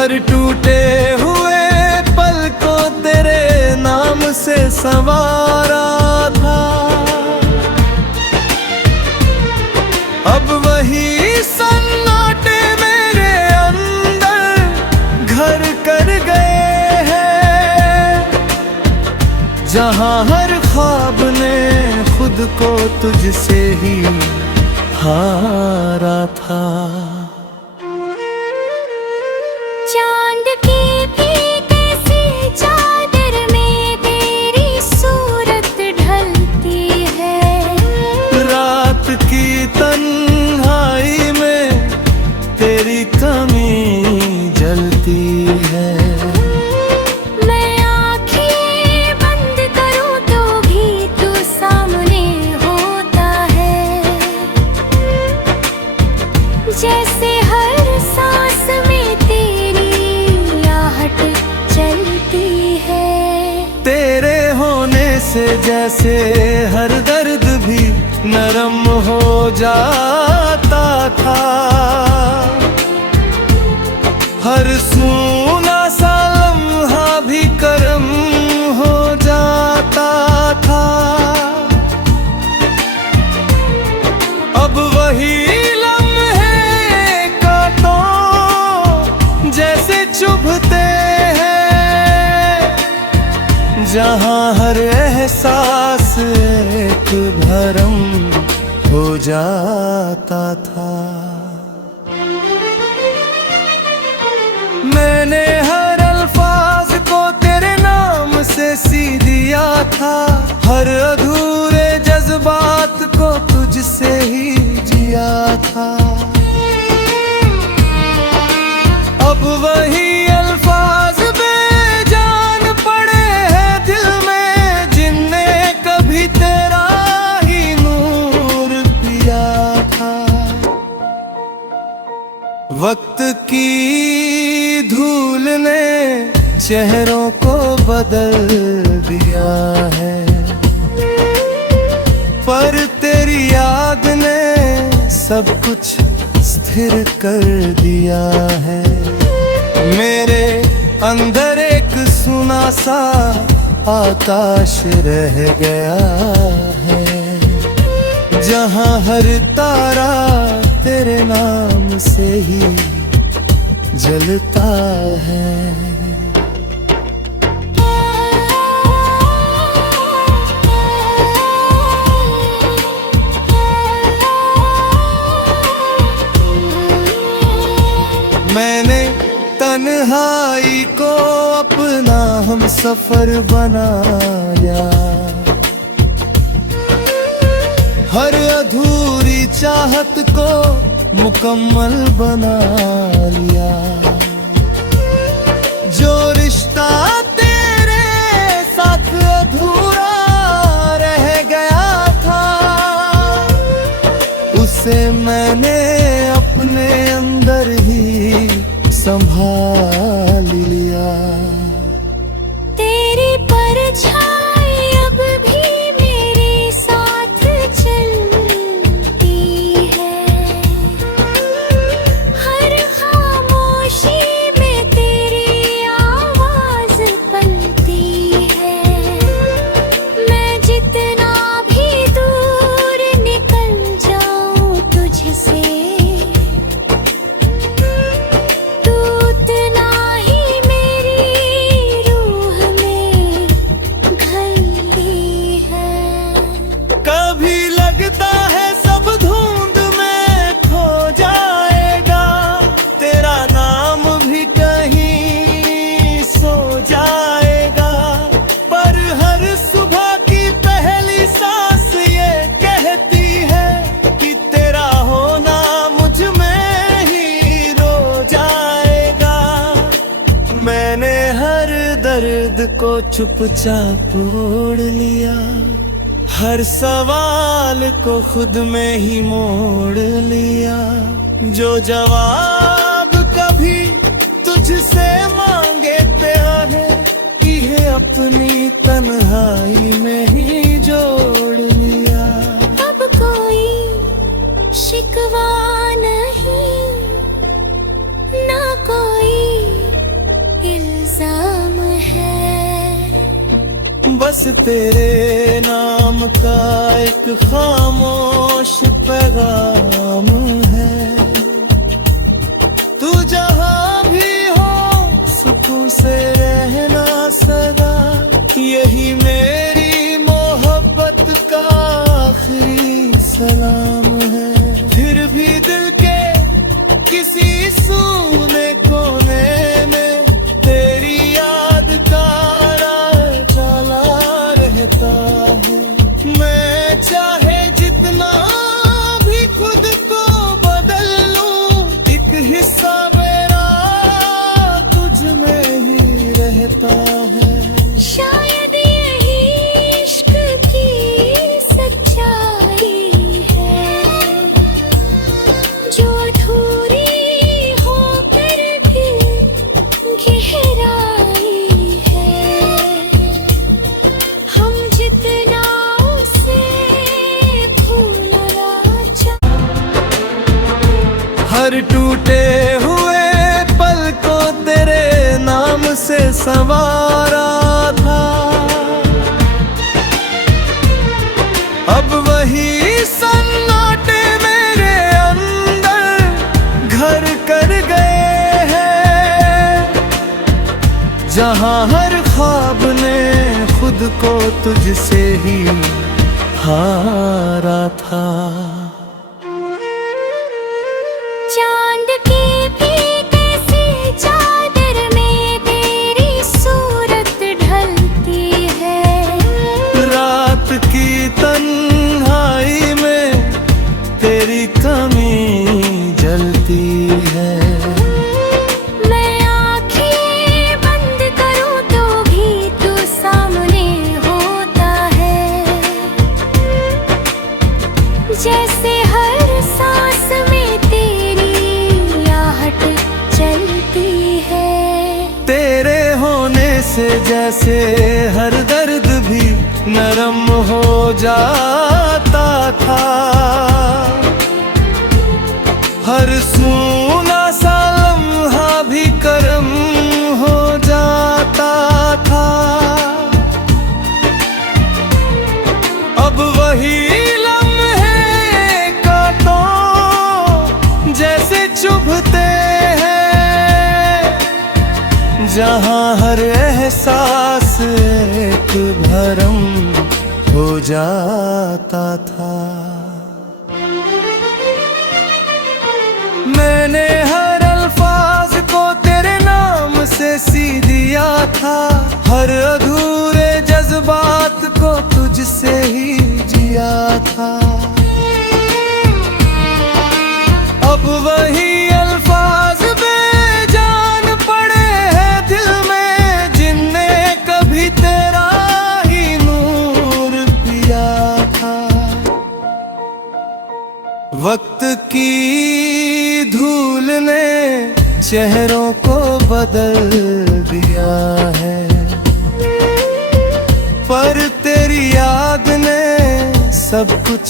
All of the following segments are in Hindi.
हर टूटे हुए पल को तेरे नाम से संवारा था। अब वही सन्नाटे मेरे अंदर घर कर गए हैं, जहां हर ख्वाब ने खुद को तुझसे ही हारा था। चांद की भी कैसी चादर में तेरी सूरत ढलती है, रात की तन्हाई में तेरी कमी जलती है। मैं आँखें बंद करूं तो भी तू सामने होता है, जैसे हर सांस में तेरी आहट चलती है। तेरे होने से जैसे हर दर्द भी नरम हो जाता था, हर सूना सा लम्हा भी करम हो जाता था। अब वही लम्हे कांटों जैसे चुभते हैं, जहां हर एहसास एक भरम हो जाता था। मैंने हर अल्फाज को तेरे नाम से सी दिया था, हर अधूरे जज्बात को तुझसे ही जिया था। अब वही अल्फाज बेजान पड़े हैं दिल में, जिनने कभी तेरा ही नूर पिया था। वक्त की धूल ने चेहरों को बदल दिया है, पर तेरी याद ने सब कुछ स्थिर कर दिया है। मेरे अंदर एक सुना सा आकाश रह गया है, जहां हर तारा तेरे नाम से ही जलता है। मैंने तन्हाई को अपना हम सफर बनाया, हर अधूरी चाहत को मुकम्मल बना लिया। जो रिश्ता तेरे साथ अधूरा रह गया था, उसे मैंने अपने अंदर ही संभाल लिया। तेरी परछाई अब भी मेरे साथ चलती है, हर खामोशी में तेरी आवाज पलती है। मैं जितना भी दूर निकल जाऊं तुझसे, तू उतना ही मेरी रूह में घलती है। कभी लगता है सब धुंध में खो जाएगा, तेरा नाम भी कहीं सो जाएगा, पर हर सुबह की पहली सांस ये कहती है कि तेरा होना मुझ में ही रो जाएगा। मैंने हर दर्द को चुपचाप ओढ़ लिया, हर सवाल को खुद में ही मोड़ लिया। जो जवाब कभी तुझसे मांगे प्यारे, ये अपनी तन्हाई में ही जोड़ लिया। अब कोई शिकवा नहीं, ना कोई बस तेरे नाम का एक खामोश पैगाम है। तू जहाँ भी हो सुकून से रहना सदा, यही मेरी मोहब्बत का आखिरी सलाम है। फिर भी दिल के किसी सूने कोने में तेरी याद का राह चला रहता है। मैं चाहे जितना भी खुद को बदल लूं, एक हिस्सा मेरा तुझ में ही रहता है। शायद यही इश्क की सच्चाई है, जो अधूरी होकर भी गहराई है। हम जितना उसे भूलना हर टूटे हुए पल को तेरे नाम से संवारा था, अब वही सन्नाटे मेरे अंदर घर कर गए हैं। जहां हर ख्वाब ने खुद को तुझसे ही हारा था। चांद की भी कैसी चादर में तेरी सूरत ढलती है। रात की तन्हाई में तेरी कमी जलती है। मैं आँखें बंद करूं तो भी तू सामने होता है। जैसे हर सांस में तेरी आहट चलती है। तेरे होने से जैसे हर दर्द भी नरम हो जाता था, हर सूना सा लम्हा भी करम हो जाता था। अब वही लम्हे कांटों जैसे चुभते हैं, जहां हर एहसास एक भरम हो जाता था। मैंने हर अल्फाज को तेरे नाम से सी दिया था, हर अधूरे जज्बात को तुझसे ही जिया था। अब वही अल्फाज बेजान पड़े हैं दिल में, जिनने कभी तेरा ही नूर पिया था। वक्त की धूल ने चेहरों को बदल दिया है, पर तेरी याद ने सब कुछ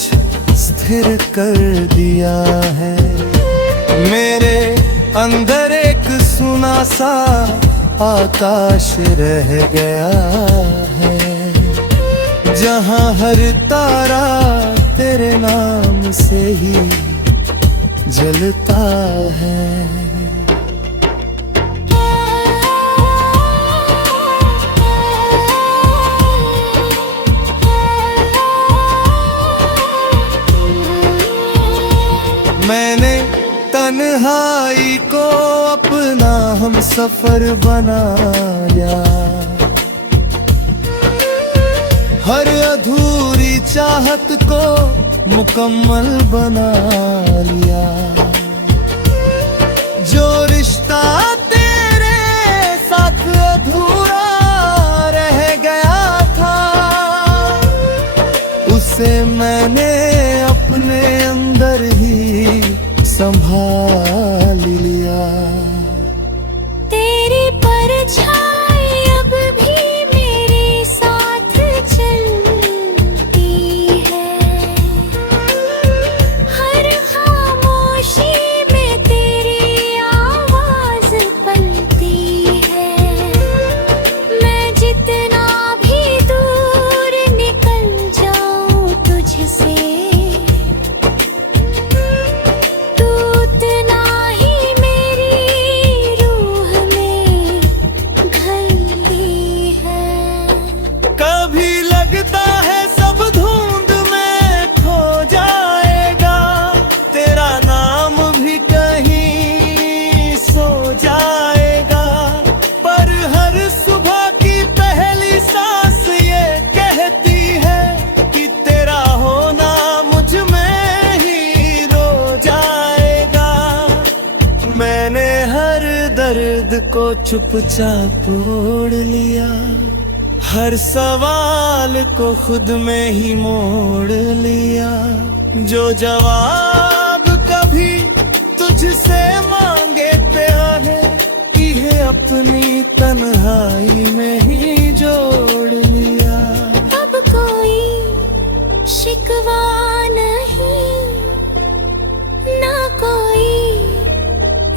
स्थिर कर दिया है। मेरे अंदर एक सुना सा आकाश रह गया है, जहां हर तारा तेरे नाम से ही जलता है। मैंने तन्हाई को अपना हम सफर बनाया, हर अधूरी चाहत को मुकम्मल बना लिया। जो रिश्ता तेरे साथ अधूरा रह गया था, उसे मैंने अपने अंदर ही संभाल लिया। तेरी परछाई अब भी मेरे साथ चलती है, हर खामोशी मैंने हर दर्द को चुपचाप ओढ़ लिया, हर सवाल को खुद में ही मोड़ लिया। जो जवाब कभी तुझसे मांगे प्यारे, इहे अपनी तन्हाई में ही जोड़ लिया। अब कोई शिकवा नहीं, ना कोई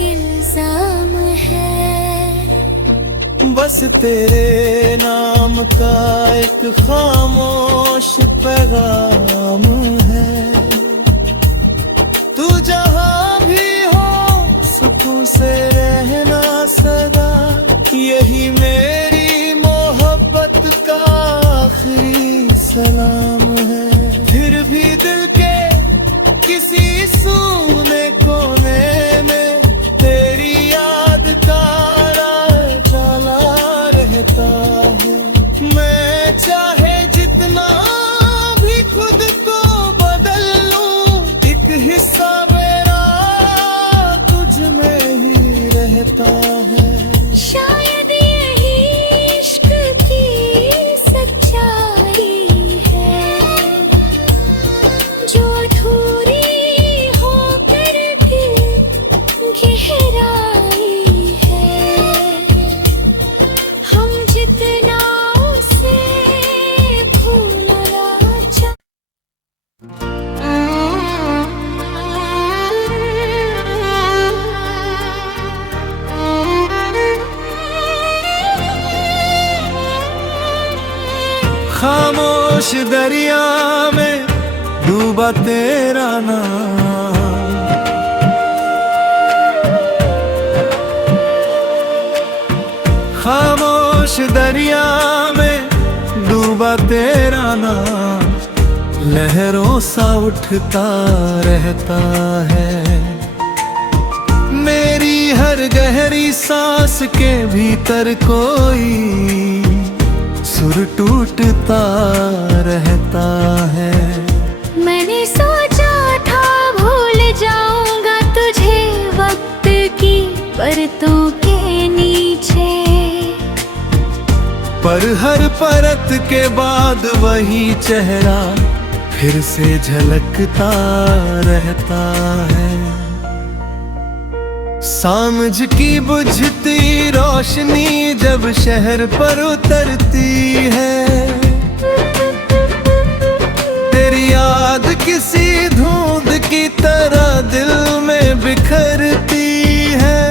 इल्जाम है। बस तेरे नाम का एक खामोश पैगाम है। तू जहाँ भी हो सुकून से रहना सदा, यही मेरी मोहब्बत का आखिरी सलाम है। फिर भी दिल के किसी सूने कोने में तेरी याद का चला रहता है। मैं चाहे जितना भी खुद को बदल लूं, एक हिस्सा मेरा तुझ में ही रहता है। शायद यही इश्क की सच्चाई है, जो अधूरी होकर भी गहराई है। हम जितना उसे भूलना खामोश दरिया में डूबा तेरा नाम, खामोश दरिया में डूबा तेरा नाम, लहरों सा उठता रहता है। मेरी हर गहरी सांस के भीतर कोई सुर टूटता रहता है। मैंने सोचा था भूल जाऊंगा तुझे वक्त की परतों के नीचे, पर हर परत के बाद वही चेहरा फिर से झलकता रहता है। सांझ की बुझती रोशनी जब शहर पर उतरती है, तेरी याद किसी धुंध की तरह दिल में बिखरती है।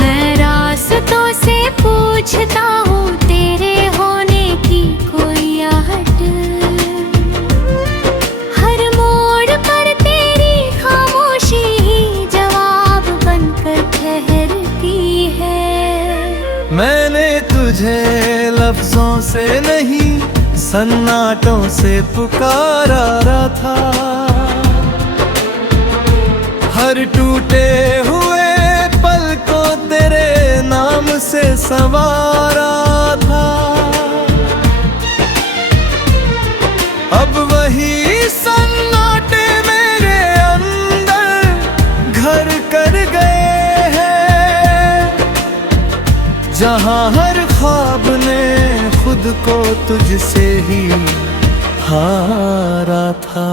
मैं रास्तों से पूछता हूँ तेरे होने की कोई आहट, हर मोड़ पर तेरी खामोशी ही जवाब बनकर ठहरती है। मैंने तुझे लफ्जों से नहीं सन्नाटों से पुकारा था, हर टूटे हुए पल को तेरे नाम से संवारा था। अब वही सन्नाटे मेरे अंदर घर कर गए हैं, जहाँ हर ख्वाब ने खुद को तुझसे ही हारा था।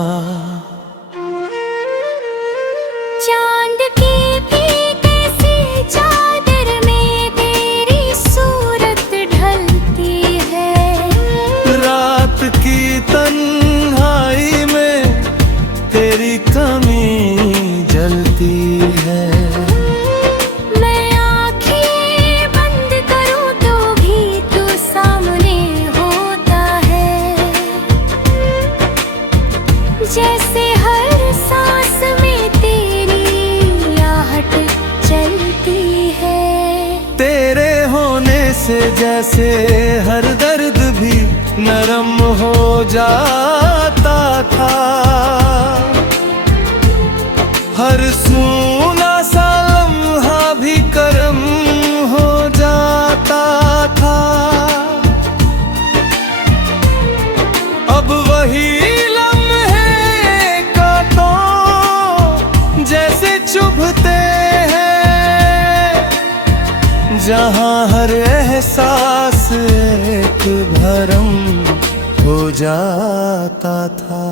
चांद की भी कैसी चादर में तेरी सूरत ढलती है, रात की तन्हाई में तेरी कमी जलती है। मैं आँखें बंद करूँ तो भी तू सामने होता है, जैसे हर सांस में तेरी आहट चलती है। तेरे होने से जैसे हर दर्द भी नरम हो जाता था, हर सूना सा लम्हा भी करम हो जाता था। अब वही लम्हे कांटों जैसे चुभते जहाँ हर एहसास एक भरम हो जाता था।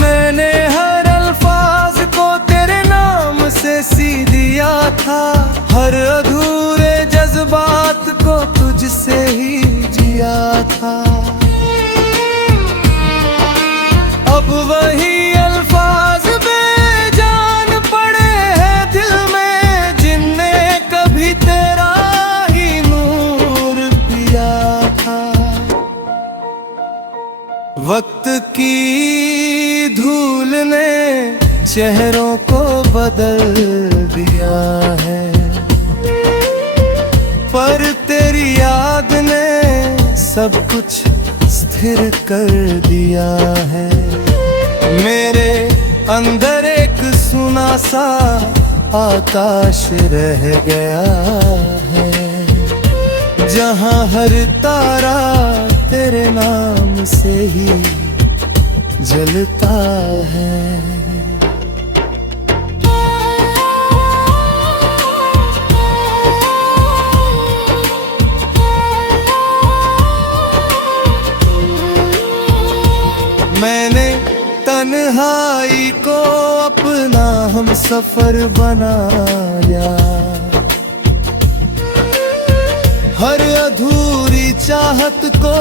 मैंने हर अल्फाज को तेरे नाम से सी दिया था, हर अधूरे जज्बात को तुझसे ही जिया था। अब वही अल्फाज बेजान पड़े हैं दिल में, जिनने कभी तेरा ही नूर पिया था। वक्त की धूल ने चेहरों को बदल दिया है, पर तेरी याद ने सब कुछ स्थिर कर दिया है। मेरे अंदर एक सुना सा आकाश रह गया है, जहाँ हर तारा तेरे नाम से ही जलता है। मैंने तन्हाई को अपना हम सफर बना लिया, हर अधूरी चाहत को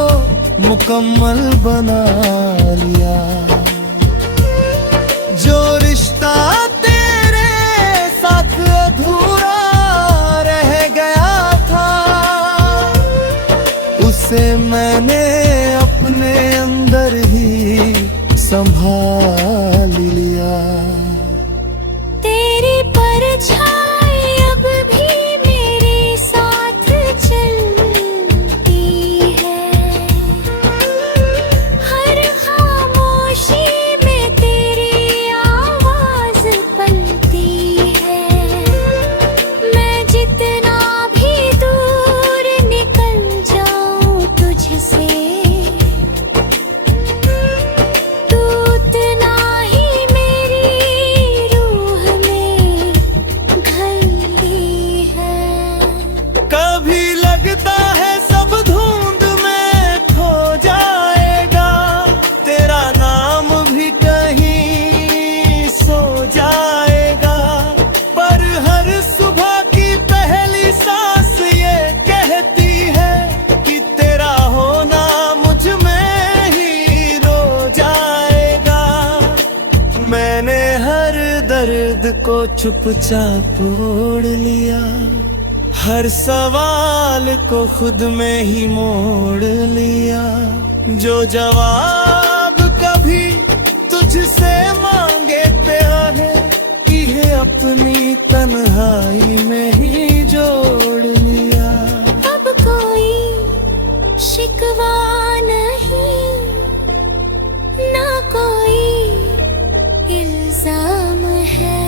मुकम्मल बना लिया। जो रिश्ता तेरे साथ अधूरा रह गया था, उसे मैंने अपने अंदर ही संभाल लिया। तेरी परछाई अब भी मेरे साथ चलती है, हर खामोशी में तेरी आवाज पलती है। मैं जितना भी दूर निकल जाऊं तुझसे, दर्द को चुपचाप ओढ़ लिया, हर सवाल को खुद में ही मोड़ लिया। जो जवाब कभी तुझसे मांगे प्यारे, इन्हें अपनी तन्हाई में ही जोड़ लिया। अब कोई शिकवा नहीं, ना कोई इल्जाम है,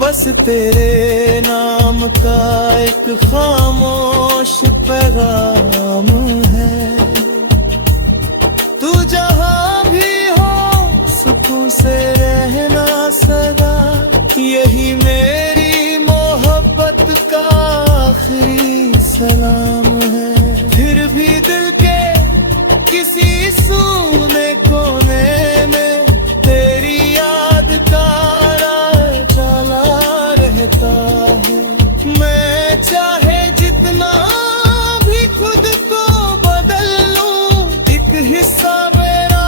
बस तेरे नाम का एक खामोश पैगाम है। तू जहाँ भी हो सुकून से रहना सदा, यही मेरी मोहब्बत का आखिरी सलाम है। फिर भी दिल के किसी सूने कोने में तेरी याद का चला रहता है। मैं चाहे जितना भी खुद को बदल लूं, एक हिस्सा मेरा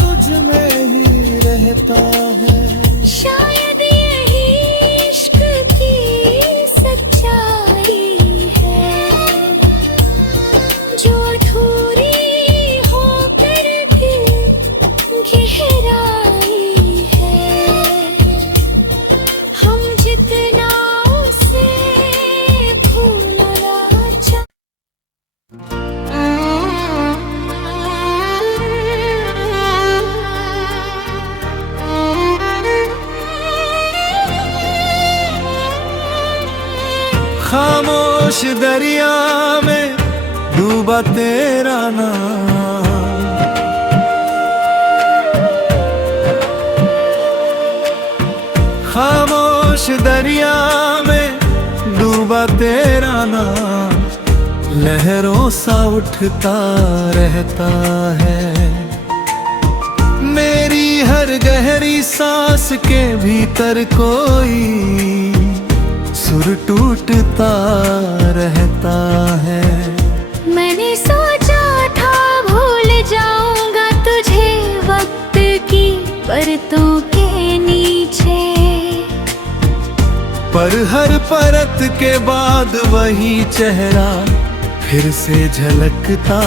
तुझ में ही रहता है। शायद यही इश्क की सच्चाई है, जो अधूरी होकर भी गहराई है। हम जितना उसे भूलना खामोश दरिया में डूबा तेरा नाम, काश दरिया में डूबा तेरा नाम लहरों सा उठता रहता है। मेरी हर गहरी सांस के भीतर कोई सुर टूटता रहता है। मैंने सोचा था भूल जाऊंगा तुझे वक्त की परतों के नीचे, पर हर परत के बाद वही चेहरा फिर से झलकता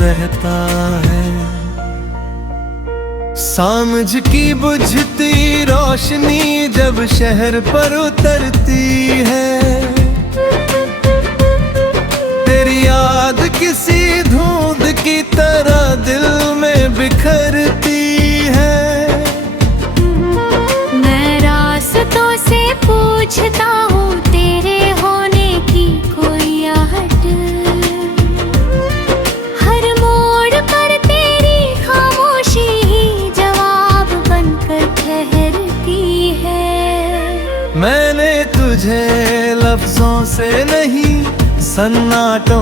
रहता है। सांझ की बुझती रोशनी जब शहर पर उतरती है, तेरी याद किसी धुंध की तरह दिल में बिखरती है। मैं रास्तों से पूछता हूँ तेरे होने की कोई आहट, हर मोड़ पर तेरी खामोशी ही जवाब बनकर ठहरती है। मैंने तुझे लफ्जों से नहीं सन्नाटों